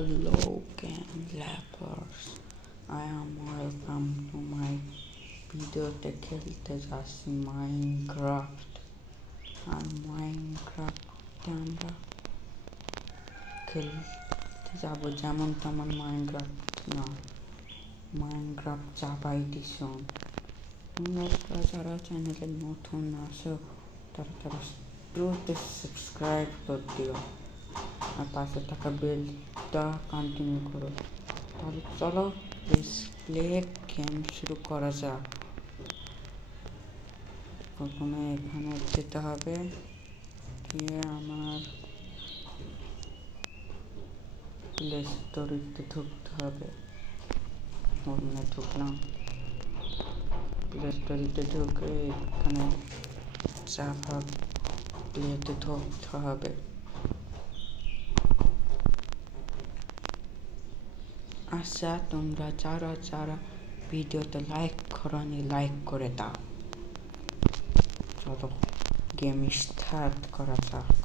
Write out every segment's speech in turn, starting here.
Hello game lovers, I am welcome to my ভিডিওতে খেলতে যাচ্ছি মাইনক্রাফট। আর মাইনক্রাফটে আমরা খেলতে যাব যেমন তেমন মাইনক্রাফট না, মাইনক্রাফট জাভা এডিশন। তোমরা যারা চ্যানেলে নতুন আসো তারা দ্রুত সাবস্ক্রাইব করে দিও আর পাশে থাকা বেলটা কন্টিনিউ করো। তাহলে চলো প্লে গেম শুরু করা যাক। প্রথমে এখানে যেতে হবে, গিয়ে আমার প্লে স্টোরিতে ঢুকতে হবে। ওখানে ঢুকলাম, প্লে স্টোরিতে ঢুকে এখানে জাভা প্লেতে ঢুকতে হবে। আচ্ছা, তোমরা যারা ভিডিওতে লাইক করনি লাইক করে দাও। চলো গেম স্টার্ট করা যাক।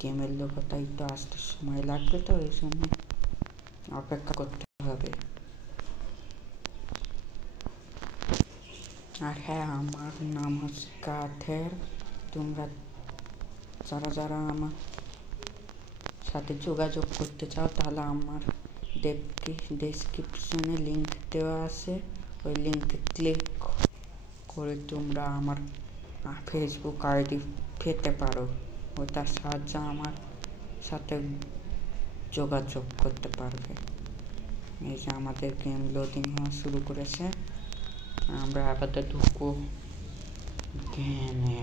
গেমের লোকটাই তো আসতে সময় লাগবে, তো এই জন্য অপেক্ষা করতে হবে। আর হ্যাঁ, আমার নাম হচ্ছে কাঠের। তোমরা যারা আমার সাথে যোগাযোগ করতে চাও তাহলে আমার ডেসক্রিপশনে লিঙ্ক দেওয়া আছে, ওই লিঙ্কে ক্লিক করে তোমরা আমার ফেসবুক আইডি পেতে পারো। ওটার সাহায্যে আমার সাথে যোগাযোগ করতে পারবে। এই যে আমাদের গেম লোডিং হওয়া শুরু করেছে, আমরা আপাতত ঢুকবো গেমে।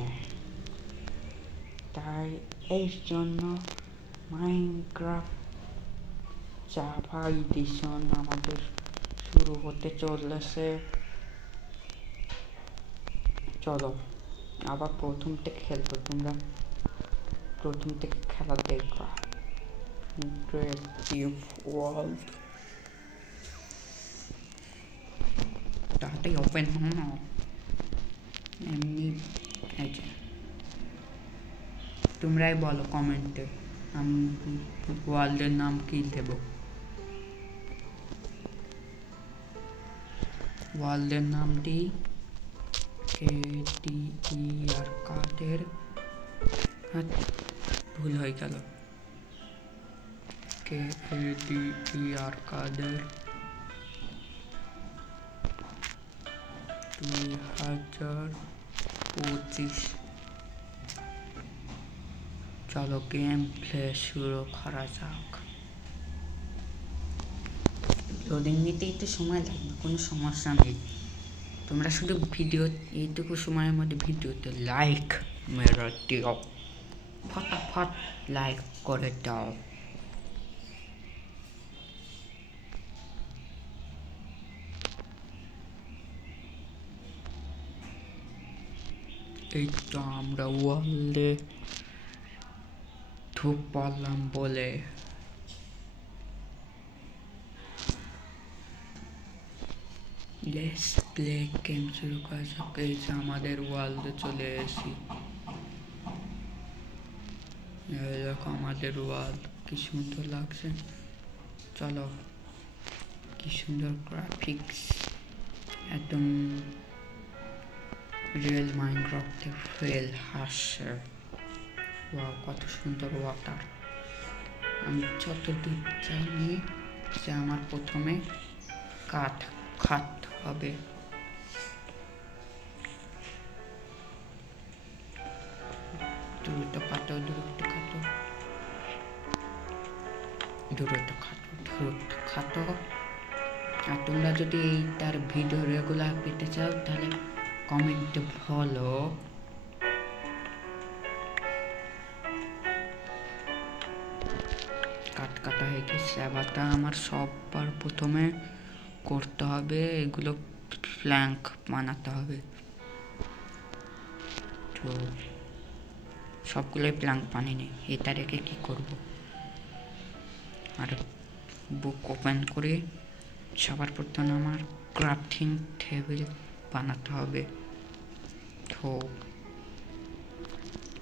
তাই এই জন্য মাইনক্রাফট জাভা এডিশন আমাদের শুরু হতে চলেছে। চলো আবার প্রথম থেকে খেলবো, তোমরা প্রথম থেকে খেলা দেখবা। ক্রিয়েটিভ ওয়ার্ল্ড তাড়াতাড়ি ওপেন হো না, এমনি তোমরাই বলো কমেন্টে আমি ওয়ার্ল্ডের নাম কি দেব। ওয়ার্ল্ডের নাম দিই KDER কাদের। ভুল হয়ে গেল, KDER কাদের 2025। চলো গেম প্লে শুরু করা যাক। লোডিং নিতেই তো সময় লাগবে, কোনো সমস্যা নেই। তোমরা শুধু ভিডিও এইটুকু সময়ের মধ্যে ভিডিওতে লাইক মেরে দিও, ফটাফট লাইক করে দাও। এই তো আমরা ওয়ার্ল্ডে ঢুক পারলাম বলে। লেটস প্লে গেম শুরু করা যাক। এই যে আমাদের ওয়ার্ল্ডে চলে এসেছি। দেখো আমাদের ওয়ার্ল্ড কি সুন্দর লাগছে। চলো, কি সুন্দর গ্রাফিক্স, একদম রিয়েল মাইনক্রাফটে ফেল হাসছে। ওয়াও, কত সুন্দর ওয়াটার। আমি যতদূর জানি যে আমার প্রথমে কাঠ খাটতে হবে। দ্রুত খাটো আর তোমরা যদি তার ভিডিও রেগুলার পেতে চাও তাহলে কমেন্টে বলো। কাটা হয়ে গেছে। আবারটা আমার সবার প্রথমে করতে হবে, এগুলো প্ল্যাঙ্ক বানাতে হবে। তো সবগুলোই প্ল্যাঙ্ক বানিয়ে এটা রেখে কি করব। আর বুক ওপেন করে সবার প্রথমে আমার ক্রাফটিং টেবিল বানাতে হবে। তো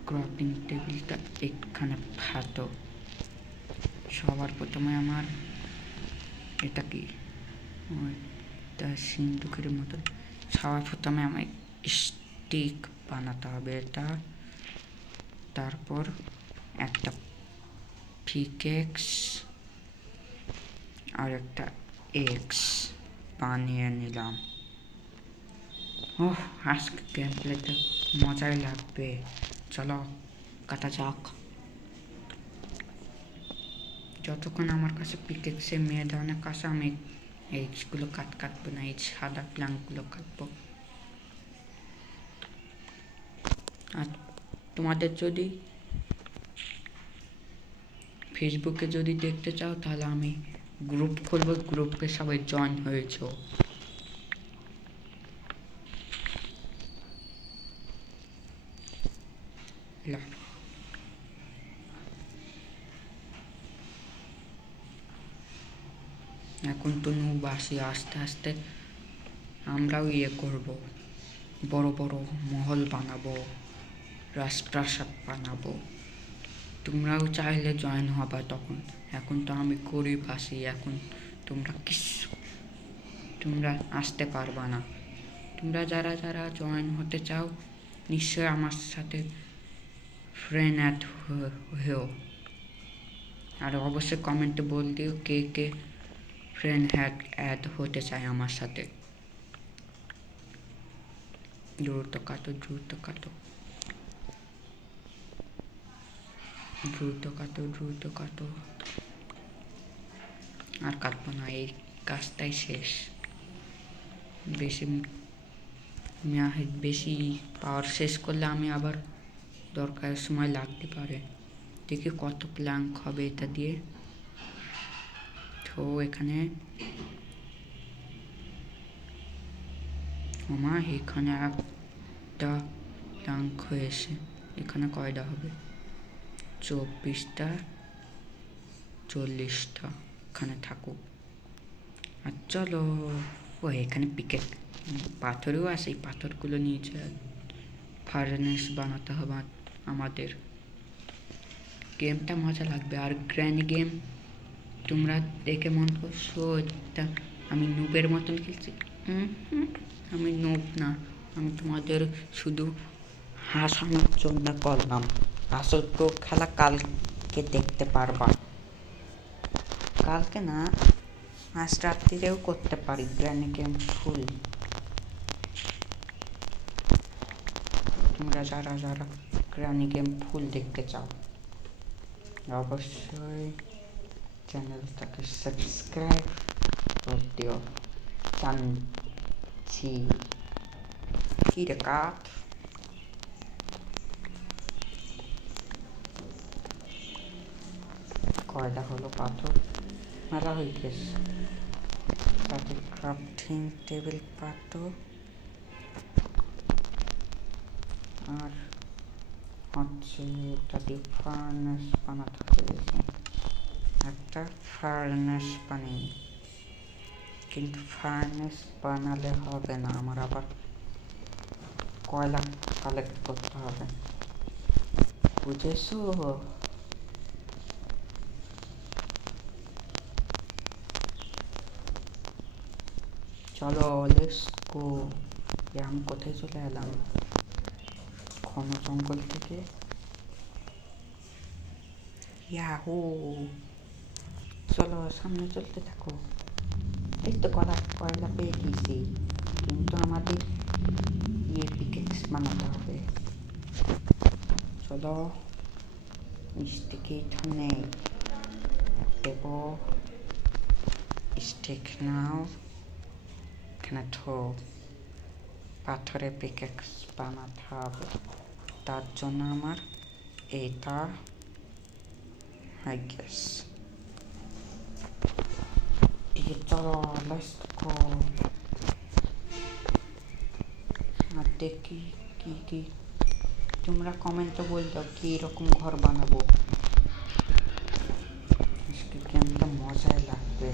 ক্রাফটিং টেবিলটা এখানে ফাটো সবার প্রথমে আমার এটা কি এটা সিন্দুকের মতন। সবার প্রথমে আমি স্টিক বানাতে হবে এটা, তারপর একটা পিকেক্স আর একটা এক্স বানিয়ে নিলাম। ওহ, আজকে গেম প্লেতে মজাই লাগবে। চলো কাটা যাক। যতক্ষণ আমার কাছে পিকেক্সে মেয়েদ অনেক আছে, আমি এইগুলো কাটবো না, এই সাদা প্ল্যাঙ্কগুলো কাটবো। আর তোমাদের যদি ফেসবুকে যদি দেখতে চাও তাহলে আমি গ্রুপ খুলবো, গ্রুপে সবাই জয়েন হয়েছে। এখন তো নুবাসী, আস্তে আস্তে আমরাও করব, বড় বড় মহল বানাবো, রাজপ্রাসাদ বানাবো। তোমরাও চাইলে জয়েন হবা তখন। এখন তো আমি গরিব আছি, এখন তোমরা আসতে পারবা না। তোমরা যারা যারা জয়েন হতে চাও নিশ্চয় আমার সাথে ফ্রেন্ড অ্যাড হও। আর অবশ্যই কমেন্টে বল দিও কে কে ফ্রেন্ড অ্যাড হতে চায় আমার সাথে। দ্রুত কাটো, দ্রুত কাটো, দ্রুত কাটো, দ্রুত কাটো। আর কাটবো না, এই কাজটাই শেষ। বেশি পাওয়ার শেষ করলে আমি আবার দরকারের সময় লাগতে পারে। দেখি কত প্ল্যাঙ্ক হবে এটা দিয়ে। তো এখানে এখানে একটা প্ল্যাঙ্ক হয়েছে। এখানে কয়টা হবে? 24টা, 40টা। এখানে থাকুক। আর চলো, এখানে পিকেট পাথরও আছে, এই পাথরগুলো নিয়ে ফার্নেস বানাতে হবে আমাদের। গেমটা মজা লাগবে। আর গ্র্যানি গেম তোমরা দেখে মন করছো এটা আমি নুবের মতন খেলছি। আমি নুব না, আমি তোমাদের শুধু হাসানোর জন্য করলাম। আসল তো খেলা কালকে দেখতে পারবা। কালকে না, আজ রাত্রিরেও করতে পারি গ্র্যানি গেম ফুল। তোমরা যারা যারা গ্র্যানি গেম ফুল দেখতে চাও অবশ্যই চ্যানেলটাকে সাবস্ক্রাইব করে দিও। টানছি কি রে কাঠ? কয়টা হলো পাথর? মেলা হয়ে গেছে। তাতে ক্রাফটিং টেবিল পাথর আর হচ্ছে এটা দিয়ে ফার্নেস বানাতে হয়েছে। একটা ফার্নেস বানিয়ে, কিন্তু ফার্নেস বানালে হবে না, আমার আবার কয়লা কালেক্ট করতে হবে, বুঝেছো? চলো লেটস গো। আমি কোথায় চলে এলাম? ঘন জঙ্গল থেকে। ইয়াহু, চলো সামনে চলতে থাকো। এই তো কয়লা পেয়ে গেছি, কিন্তু আমাদের পিকেক্স বানাতে হবে। চলো, স্টিক এখানে দেব, স্টিক নাও। এখানে পাথরে পিকেক্স বানাতে হবে। তার জন্য আমার এটা চলো লেটস গো। আর দেখি কি তোমরা কমেন্টে বল দাও কি রকম ঘর বানাবো। গেমটা মজাই লাগবে।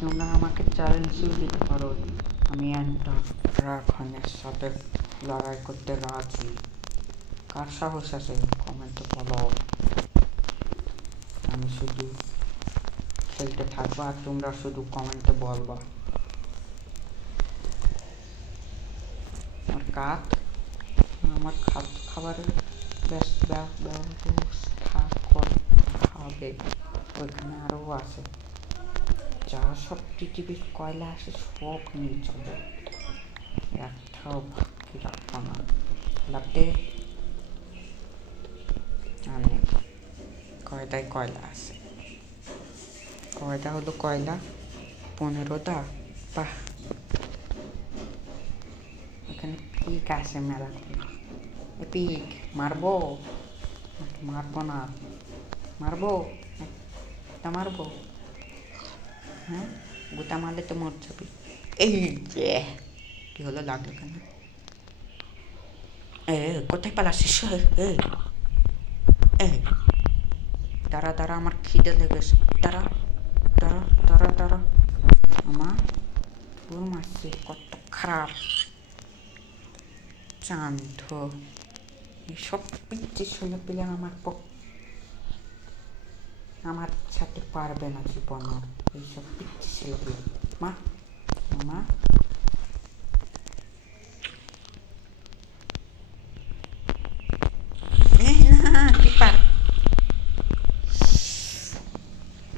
তোমরা আমাকে চ্যালেঞ্জও দিতে পারো আমি একটা ড্রাগনের সাথে লড়াই করতে রাজি। কার সাহস আছে কমেন্টে বলো। আমি শুধু খেলতে থাকবো আর তোমরা শুধু কমেন্টে বলবা। আমার খাবারের ব্যবস্থা করতে হবে। ওইখানে আরও আছে, যা সব পৃথিবীর কয়লা আসে সব নিয়ে চলে, একটাও বাকি রাখবো না। লাভতে কয়টায় কয়লা আছে, কয়টা হলো কয়লা 15টা। বাহ, এখানে পিক আছে মেলাগুলো। পিক মারবো না, মারবো এটা মারবো। হ্যাঁ, গোটা মারলে তো মর যাবি। এই যে কি হলো, লাগলো কেন? কোথায় পালাচ্ছিস? দাঁড়া, আমার খিদে লেগেছে। দাঁড়া আমার তোর মারছে, কত খারাপ চান্ধ। এইসব পিচ্ছি ছেলে পেলে আমার সাথে পারবে না জীবন। এইসব পিচ্ছি ছেলে পেলে মামা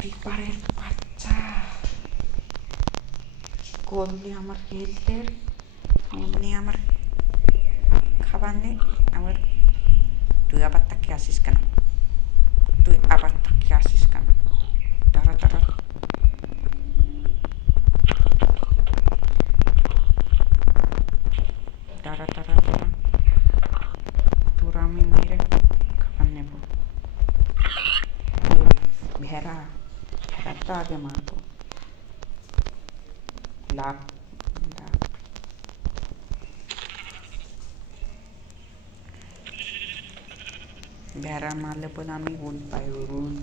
পিপারের বাচ্চা করলে আমার হেলথের এমনি আমার খাবার নেই। আমার তুই আবার তাকে আসিস কেন? দাঁড়া তোর আমি মেরে খাবার নেব। ভেড়াটা আগে মারবো। লাভ ভেড়া মারলে বলে আমি উল পাই, উল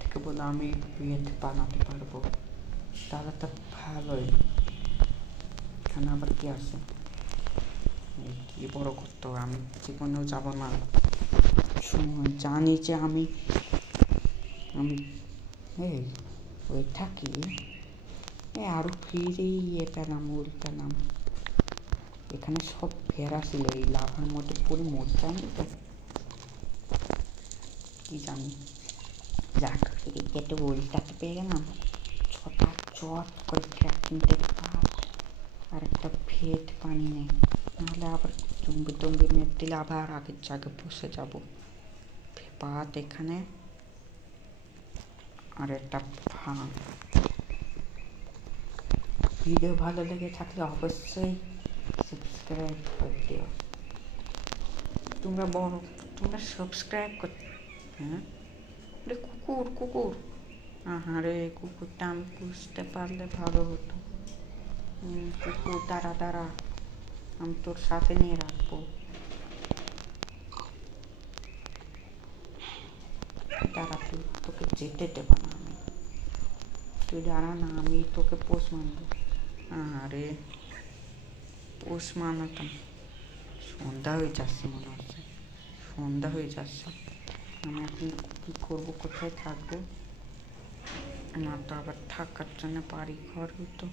থেকে বলে আমি বেদ বানাতে পারবো। তাহলে তো ভালোই। এখানে আবার কি আছে? কি বড় করতো, আমি জীবনেও যাব না। জানি যে আমি ওই থাকি। আরো ফিরে পেলাম, উল পেলাম। এখানে সব ভেড়া ছিল, এই লাভার মধ্যে পড়ে মরতে আমি তো কি জানি। যাক, একটু উলটাতে পেয়ে গেলাম। চট করে কিনতে আর একটা ভেদ পানি নেই, নাহলে আবার জম্বি মেরে দিলে আবার আগের জায়গায় বসে যাবো। পাত এখানে আর একটা ভাঙ। ভিডিও ভালো লেগে থাকলে অবশ্যই সাবস্ক্রাইব করে দিও। তোমরা সাবস্ক্রাইব করতে। হ্যাঁ, কুকুর। আরে কুকুরটা আমি বুঝতে পারলে ভালো হতো। কুকুর দাঁড়া, আমি তোর সাথে নিয়ে রাখবো। দাঁড়া, তোকে যেতে দেব না আমি। তুই দাঁড়া না, আমি তোকে পোষ মানবো। আরে পোষ মানাতাম। সন্ধ্যা হয়ে যাচ্ছে মনে হচ্ছে, আমি এখন কী করবো, কোথায় থাকবো? না তো আবার থাকার জন্য বাড়ি ঘরও তো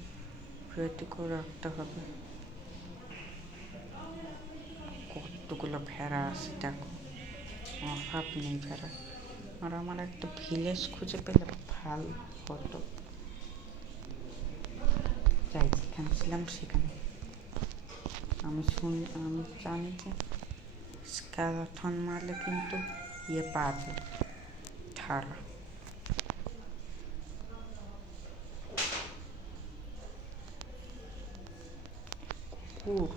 রেডি করে রাখতে হবে। কতগুলো ভেড়া আছে দেখো, অভাব নেই ভেড়া। আর আমার একটা ভিলেজ খুঁজে পেলে ভালো হতো। যাই, যেখানে ছিলাম সেখানে। আমি জানি যে স্কেলেটন মারলে কিন্তু পাওয়া যায়, ঠাড়া। কুকুর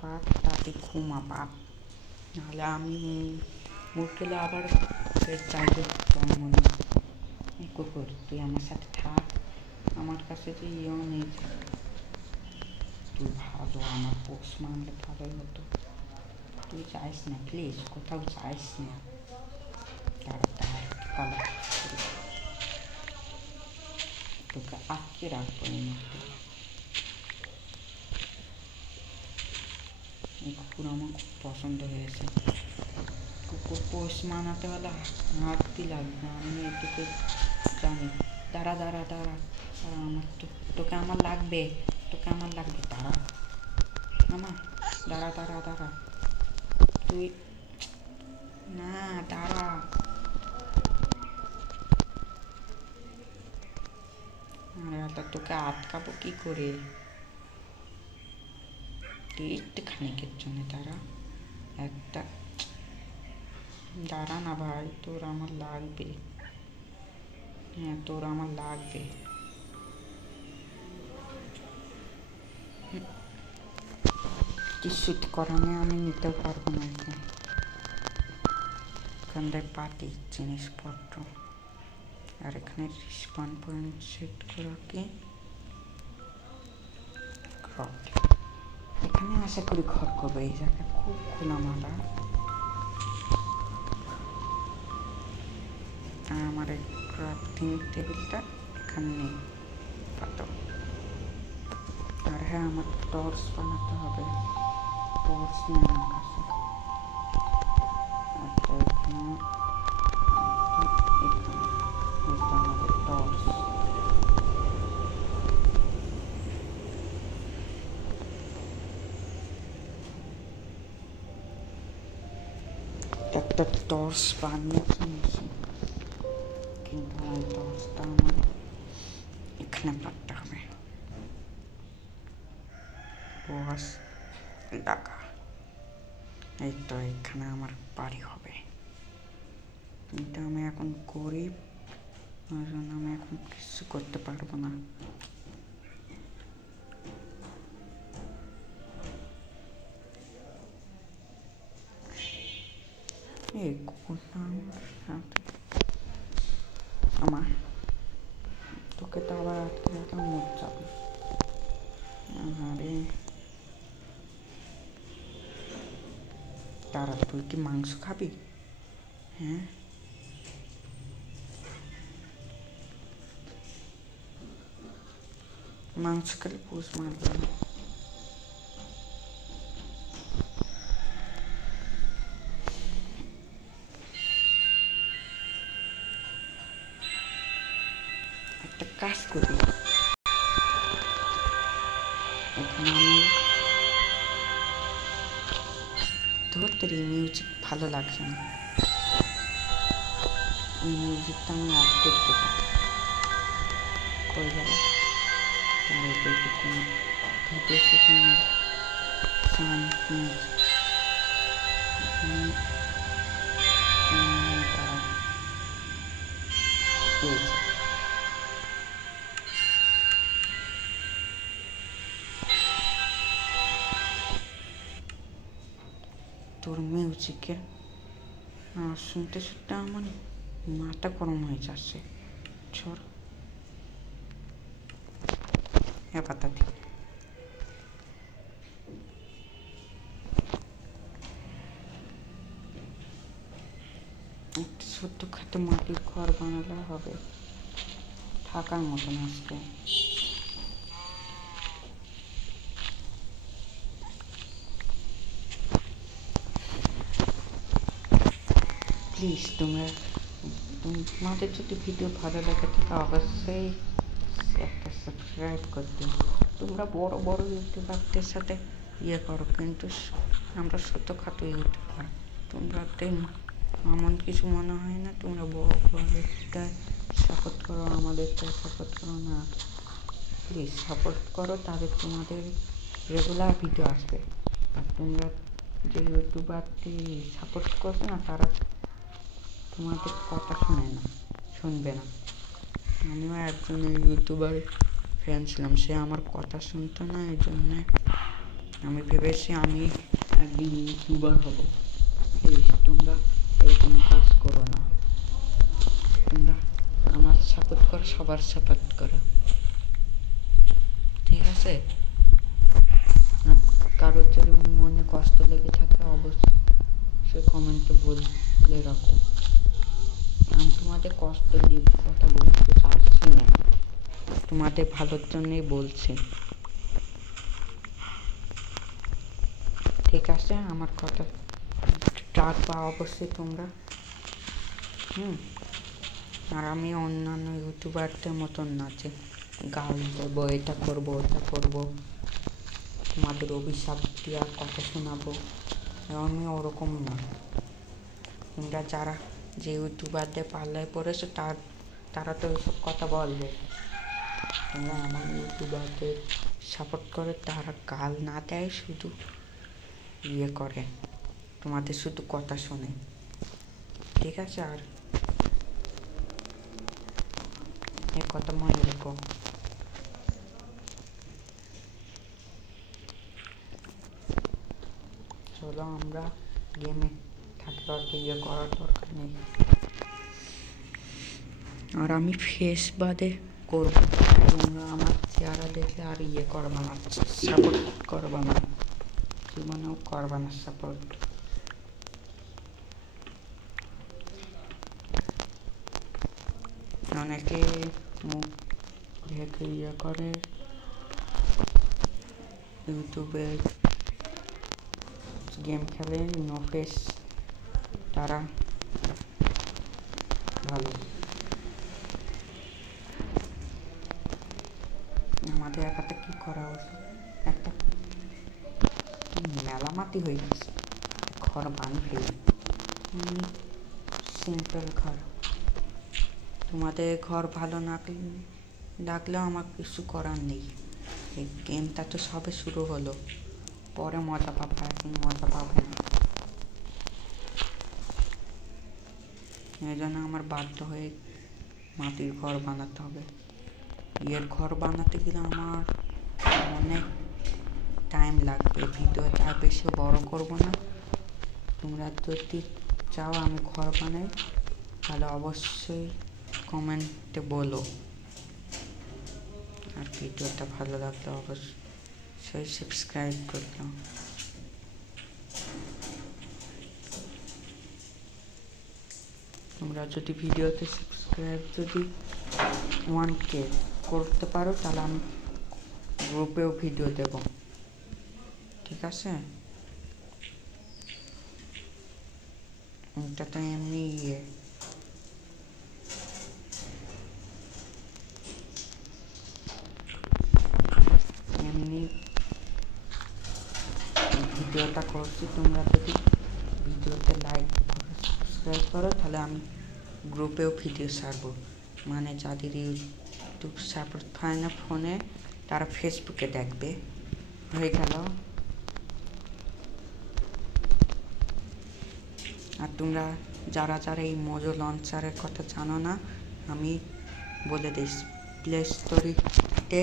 বাপ, তাতে ঘুমা বাপ, নাহলে আমি মুরগেলে আবার চাইলে জন্ম নেই। কুকুর, তুই আমার সাথে থাক, আমার কাছে যে নেই। তুই ভালো, আমার পোষ মানলে ভালোই হতো। তুই যাইস না প্লিজ, কোথাও যাইস না। তোকে আটকে রাখবো এই মুহূর্তে। এই কুকুর আমার খুব পছন্দ হয়েছে। কুকুর পোষ মানাতে হলে হাঁটতে লাগবে, আমি এটুকু জানি। দাঁড়া দাঁড়া দাঁড়া দাঁড়া, আমার তোকে আমার লাগবে, তোকে আমার লাগবে। দাঁড়া মামা, দাঁড়া দাঁড়া দাঁড়া, তুই না দাঁড়া। আরে তোকে আটকাবো কি করে? একটু খানিকের জন্য দাঁড়া, একটা দাঁড়া না ভাই, তোর আমার লাগবে। হ্যাঁ তোর আমার লাগবে। কিছু করার নেই, আমি নিতে পারবো না। এখানটায় পাতি জিনিসপত্র, আর এখানে রিসপন পয়েন্ট সেট করা কি ঘর। এখানে আশা করি ঘর করবো। এই জায়গা খুব খোলামেলা। আমার এই ক্রাফটিং টেবিলটা এখানে নেই পাতো। আর হ্যাঁ, আমার টর্চ বানাতে হবে। টর্চ নেই আমার কাছে। আচ্ছা, এখানে এটা আমাদের টর্চ। একটা টর্চ বানিয়েছি, কিন্তু ওই টর্চটা আমার এখানে পাঠতে হবে। বস লাগা, এই তো এখানে আমার বাড়ি হবে। কিন্তু আমি এখন গরিব, ওই জন্য আমি এখন কিছু করতে পারবো না। এই আমার তোকে তো আবার আটকে রাখলে মর যাবে। আরে তারা, তুই কি মাংস খাবি? হ্যাঁ, মাংস খেলে পোষ মারবে না। একটা কাজ করি, এখন আমি ধরতে মিউজিক ভালো লাগছে না, এই মিউজিকটা আমি অফ করতে পারি। করে গেল তার দেখি কোনো ভিডিও সেখানে সাউন্ড মিউজিক। তোর মিউজিকের শুনতে শুনতে আমার মাথা গরম হয়ে যাচ্ছে। ছোর কথা ঠিক। একটা ছোট্ট খাটো মাটির ঘর বানালে হবে, থাকার মতন আসবে। প্লিজ তোমাদের যদি ভিডিও ভালো লাগে তাহলে অবশ্যই একটা সাবস্ক্রাইব করতে। তোমরা বড় বড় ইউটিউবারদের সাথে ইয়ে করো, কিন্তু আমরা ছোটোখাটো ইউটিউবার। তোমরা এমন কিছু মনে হয় না, তোমরা বড় বড়টা সাপোর্ট করো, আমাদেরটা সাপোর্ট করো না। প্লিজ সাপোর্ট করো, তাহলে তোমাদের রেগুলার ভিডিও আসবে। আর তোমরা যে ইউটিউবারটি সাপোর্ট করবে না, তারা তোমাদের কথা শুনবে না। আমিও একজন ইউটিউবার ফ্যান ছিলাম, সে আমার কথা শুনতো না, এই জন্যে আমি ভেবেছি আমি একদিন ইউটিউবার হব। প্লিজ তোমরা এরকম কাজ করো না, তোমরা আমার সাপোর্ট করো, সবার সাপোর্ট করো, ঠিক আছে? আর কারোর যদি মনে কষ্ট লেগে থাকে অবশ্যই কমেন্টে বলে রাখো। আমি তোমাদের কষ্ট নিয়ে কথা বলতে চাচ্ছি না। তোমাদের ভালোর জন্যই বলছি, ঠিক আছে? আমার কথা রাখবা অবশ্যই তোমরা। আর আমি অন্যান্য ইউটিউবারদের মতন না যে গাল দেবো, এটা করবো ওটা করবো, তোমাদের অভিশাপ দেওয়ার কথা শোনাবো, আমি ওরকম না। তোমরা যারা যে ইউটিউবারদের পাল্লায় পড়েছো তারা তো ওইসব কথা বলবে। তোমরা আমার ইউটিউবারদের সাপোর্ট করে, তারা গাল না দেয়, শুধু ইয়ে করে, তোমাদের শুধু কথা শোনে, ঠিক আছে? আর এ কথা মনে রেখো। চলো আমরা গেমে থাকতে আর ইয়ে করার দরকার নেই। আর আমি ফেস বাদে করবো, তোমরা আমার চেহারা দেখলে আর ইয়ে করবা না, সাপোর্ট করবা না, জীবনেও করবা না সাপোর্ট। অনেকে মুখ রেখে ইয়ে করে ইউটিউবে গেম খেলে নো ফেস, তারা ভালো। আমাদের একাতে কি করা উচিত? একটা মেলামাতি হয়ে গেছে, ঘর বানিয়ে সিম্পল ঘর। তোমাদের ঘর ভালো না লাগলেও আমার কিছু করার নেই, এই গেমটা তো সবে শুরু হলো, পরে মজা পাবো, এখন মজা পাবো না। এই জন্য আমার বাধ্য হয়ে মাটির ঘর বানাতে হবে। এর ঘর বানাতে গেলে আমার অনেক টাইম লাগবে, ভিডিও তার বেশি বড় করবো না। তোমরা যদি চাও আমি ঘর বানাই তাহলে অবশ্যই কমেন্টে বলো, আর ভিডিওটা ভালো লাগলে অবশ্যই সাবস্ক্রাইব করে দাও। তোমরা যদি ভিডিওতে সাবস্ক্রাইব যদি 1K করতে পারো তাহলে আমি গ্রুপেও ভিডিও দেব, ঠিক আছে? এটা তো এমনি ভিডিওটা করছি। তোমরা যদি ভিডিওতে লাইক সাবস্ক্রাইব করো তাহলে আমি গ্রুপেও ভিডিও ছাড়বো, মানে যাদের ইউটিউব সাপোর্ট পায় না ফোনে তারা ফেসবুকে দেখবে, হয়ে গেল। আর তোমরা যারা যারা এই মোজো লঞ্চারের কথা জানো না, আমি বলে দিই, প্লে স্টোরিতে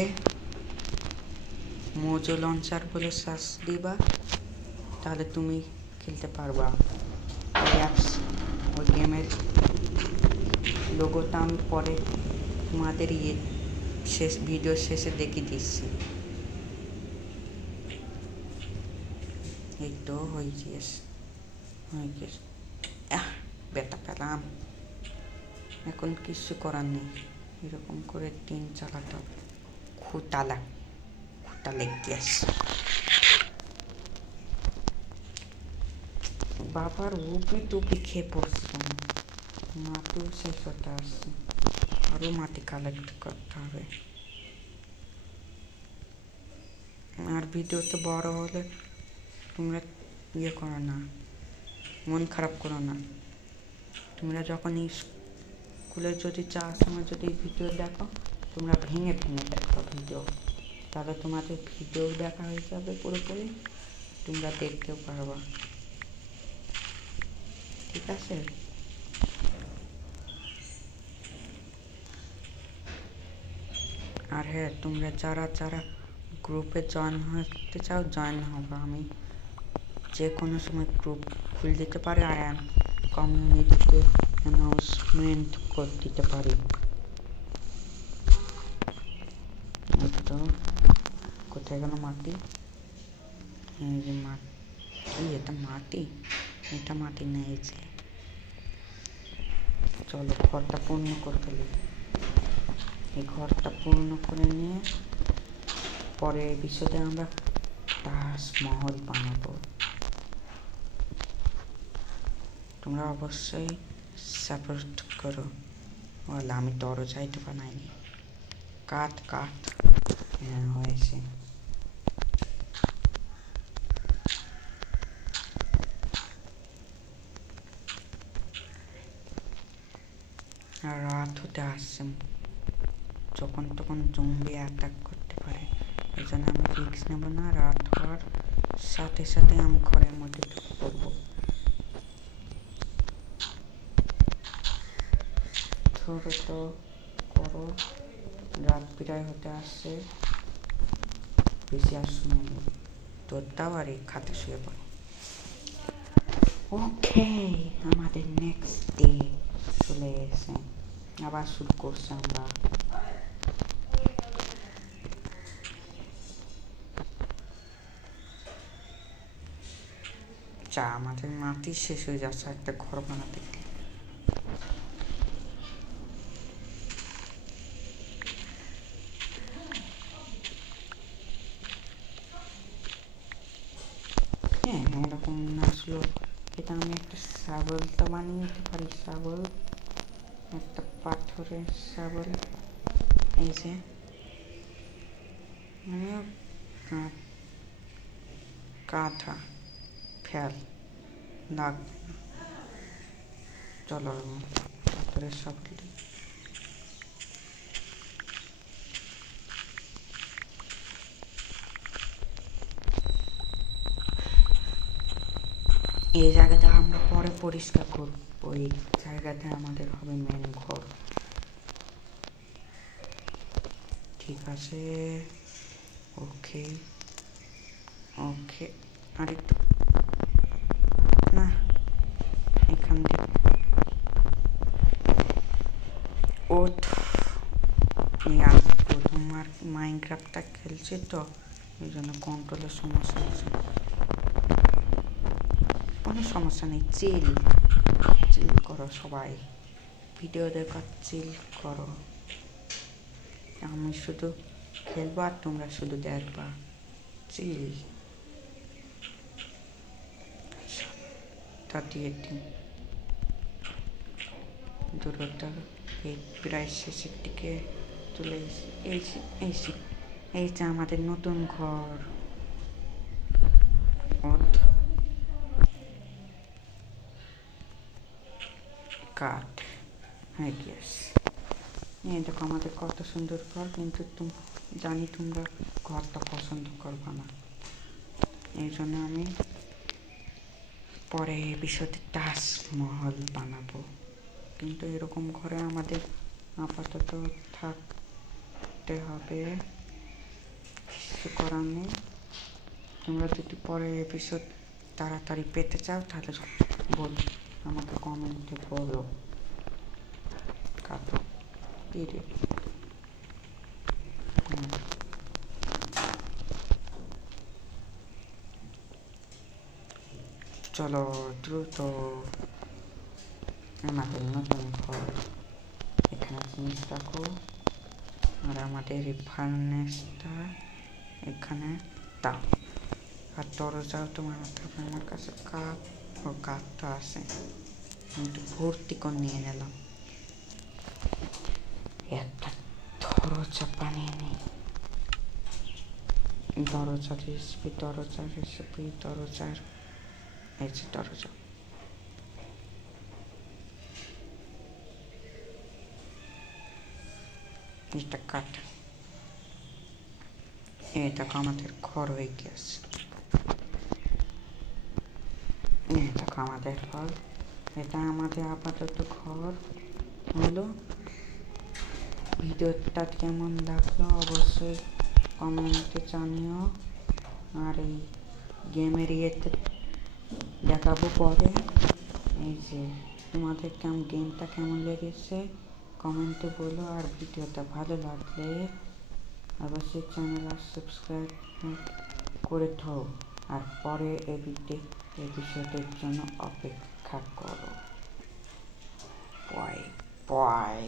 মোজো লঞ্চার বলে সার্চ দিবা, তাহলে তুমি খেলতে পারবা। ওই অ্যাপস, ওই গেমের লোগোটা আমি পরে তোমাদের ভিডিও শেষে দেখিয়ে দিচ্ছি। এই তো হয়ে গেছে, বেটা পেলাম, এখন কিছু করার নেই, এরকম করে দিন চালাতে হবে। খুঁটা লেগে আসছে, বাবার টুপি খেয়ে পড়ছিলাম, মাটিও শেষ হতে আসছে, আরও মাটি কালেক্ট করতে হবে। আর ভিডিওতে বড় হলে তোমরা ইয়ে করো না, মন খারাপ করো না। তোমরা যখন স্কুলে যদি চার সময় যদি ভিডিও দেখো, তোমরা ভেঙে দেখো ভিডিও, তাহলে তোমাদের ভিডিও দেখা হয়ে যাবে পুরোপুরি, তোমরা দেখতেও পারবা, ঠিক আছে? আর হ্যাঁ, তোমরা যারা যারা গ্রুপে জয়েন হতে চাও জয়েন হবা, আমি যে কোনো সময় গ্রুপ খুলে দিতে পারি, আর কমিউনিটিতে অ্যানাউন্সমেন্ট করে দিতে পারি। তো কোথায় গেল মাটি? এই যে মাটি, এটা মাটি, এটা মাটি নেই যে। চলো ঘরটা পূর্ণ করতে এই ঘরটা পূর্ণ করে নিয়ে পরে এপিসোডে আমরা তাজমহল বানাবো। তোমরা অবশ্যই সাপোর্ট করো। বলে আমি দরজাইটা বানাইনি, কাঠ হ্যাঁ হয়েছে। আর রাত হতে আসছে, যখন তখন জম্বি অ্যাটাক করতে পারে, এই জন্য আমি রিস্ক নেব না। রাত হওয়ার সাথে সাথে আমি ঘরের মধ্যে ঢুকে পড়বো। ধরো তো করো, রাত বিদায় হতে আসছে, বেশি আর সময় নেই। তোরটাও আর এই খাটে শুয়ে পড়ো। ওকে, আমাদের নেক্সট ডে চলে এসে আবার শুরু করছে। আমরা আমাদের মাটি শেষ হয়ে যাচ্ছে একটা ঘর বানাতে গেলে। হ্যাঁ এরকম না আসলো, এটা আমি একটা শাবল তো বানিয়ে নিতে পারি। শাবল, একটা পাথরের শাবল, এই যে মানে কাঁথা ফেল লাগবে। চলো পাথরের শাবল এই জায়গাটা আমরা পরে পরিষ্কার করবো। এই জায়গাতে আমাদের হবে মেন ঘর। ঠিক আছে, ওকে ওকে। আরেকটু না, এখান থেকে প্রথমবার মাইনক্রাফটটা খেলছি তো এই জন্য কন্ট্রোলের সমস্যা হচ্ছে। কোনো সমস্যা নেই, চিল করো সবাই, ভিডিও দেখা চিল করো। আমি শুধু খেলবো আর তোমরা শুধু দেখবা, চিল। 38 দূরটা এই প্রায় শেষের দিকে চলে এসেছি। এই যে আমাদের নতুন ঘর। কাঠ, হ্যাঁ গ্যাস। এই দেখো আমাদের কত সুন্দর ঘর, কিন্তু জানি তোমরা ঘরটা পছন্দ করবা না, এই জন্য আমি পরে এপিসোডে তাজমহল বানাবো। কিন্তু এরকম ঘরে আমাদের আপাতত থাকতে হবে, কিছু করার নেই। তোমরা যদি পরের এপিসোড তাড়াতাড়ি পেতে চাও তাহলে বলো, আমাকে কমেন্টে বলো। কাটো পিড়ে চলো দ্রুত আমাদের নতুন ঘর। এখানে জিনিস রাখো, আর আমাদের এই ফার্নেসটা এখানে দাও। আর দরজাও তোমার আমার কাছে কাঠটা আছে, একটু ভর্তি করে নিয়ে নিলাম। একটা দরজা বানিয়ে নিই। দরজার রেসিপি দরজার এই যে দরজা। এটা কাঠ। এটা আমাদের ঘর হয়ে গেছে। দেখো আমাদের ঘর, এটা আমাদের আপাতত ঘর হলো। ভিডিওটা কেমন লাগলো অবশ্যই কমেন্টে জানিও। আর এই গেমের ইয়েতে দেখাবো পরে। এই যে তোমাদের গেমটা কেমন লেগেছে কমেন্টে বলো। আর ভিডিওটা ভালো লাগলে অবশ্যই চ্যানেল আর সাবস্ক্রাইব করে থাও। আর পরে এপিসোডের জন্য অপেক্ষা করো। Bye bye.